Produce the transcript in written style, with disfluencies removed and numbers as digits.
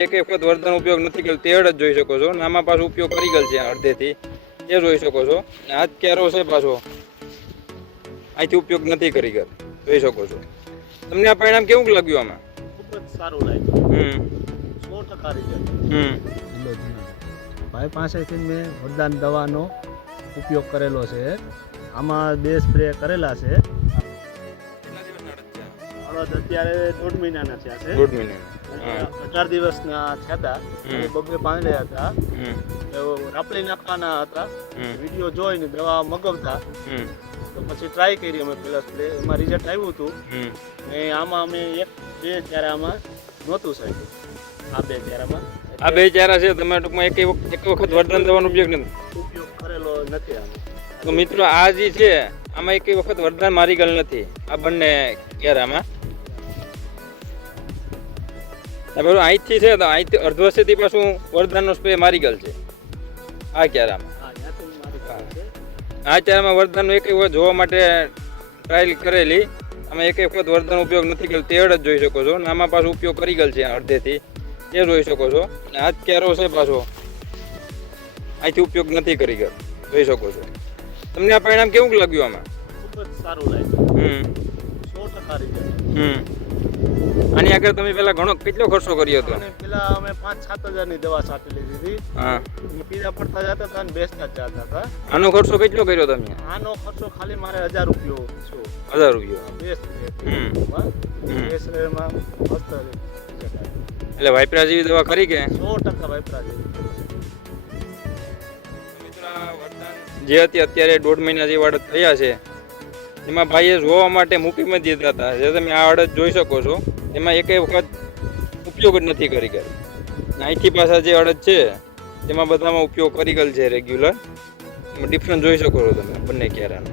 એક વખત વરદાન ઉપયોગ નથી કર્યો તે અડદ જોઈ શકો છો. આમાં પાછો ઉપયોગ કરી ગયેલ છે અડધેથી એ જોઈ શકો છો. આ જ ક્યારો છે પાછો અહીંથી ઉપયોગ નથી કરી ગયેલ જોઈ શકો છો. તમને આ પરિણામ કેવું લાગ્યું આમાં? ખૂબ જ સારું લાગ્યું. 100% રિઝલ્ટ. ભાઈ પાસેથી મેં વરદાન દવાનો ઉપયોગ કરેલો છે. આમાં 2 સ્પ્રે કરેલા છે. અડદ અત્યારે 1.5 મહિનાના થયા છે. 1.5 મહિના 18 દિવસના થયા હતા. બગડે પાંદડે હતા. રાપલી નાખવાના હતા. વિડીયો જોઈને દવા મગાવતા તો પછી ટ્રાય કરી અમે પેલા સ્પ્રે. એમાં રિઝલ્ટ આવ્યું હતું. ને આમાં અમે 1-2 ત્યારે આમાં નહોતું સાહેબ. આ 2 ચારામાં આ 2 ચારા છે. તમે ટૂંકમાં એક વખત વરદાન દવાનો ઉપયોગ કરેલો નથી આમાં. તો મિત્રો આ જે છે આમાં એક વખત વરદાન મારી ગયેલ નથી આ બંને ક્યારામાં. બરોબર અહીંથી છે તો અહીંથી અડધ વર્ષથી પાછું વરદાનનો સ્પ્રે મારી ગયેલ છે આ ક્યારામાં. આ ચારામાં વરદાનનો એક વખત જોવા માટે ટ્રાયલ કરેલી. આમાં એક વખત વરદાનનો ઉપયોગ નથી કરેલ તે અડદ જોઈ શકો છો. આમાં પાછો ઉપયોગ કરી ગયેલ છે અડધેથી એ જોઈ શકો છો. આ જ ક્યારો છે પાછો અહીંથી ઉપયોગ નથી કરી ગયેલ જોઈ શકો છો. તમને આ પરિણામ કેવું લાગ્યું આમાં? ખૂબ જ સારું લાગ્યું. 100% રિઝલ્ટ. આની આગળ તમે પેલા કેટલો ખર્ચો કર્યો હતો? પેલા અમે 5-7 હજારની દવા છાંટી લીધી હતી. હા. પીડા પડતા જતા હતા અને બેસતા જ જતા હતા. આનો ખર્ચો કેટલો કર્યો તમે? આનો ખર્ચો ખાલી મારે 1000 રૂપિયો છે. 1000 રૂપિયા. બેસ રેમાં મસ્ત. એટલે વાઇપરા જેવી દવા ખરી કે? 100% વાઇપરા જેવી. જે અત્યારે 1.5 મહિના જેવા અડદ થયા છે એમાં ભાઈએ જોવા માટે મૂકીમાં દીધા હતા. જે તમે આ અડદ જોઈ શકો છો એમાં એકેય વખત ઉપયોગ જ નથી કરી ગયેલ. અહીંથી પાછા જે અડદ છે તેમાં બધામાં ઉપયોગ કરી ગયેલ છે રેગ્યુલર. ડિફરન્સ જોઈ શકો છો તમે બંને ક્યારાનો.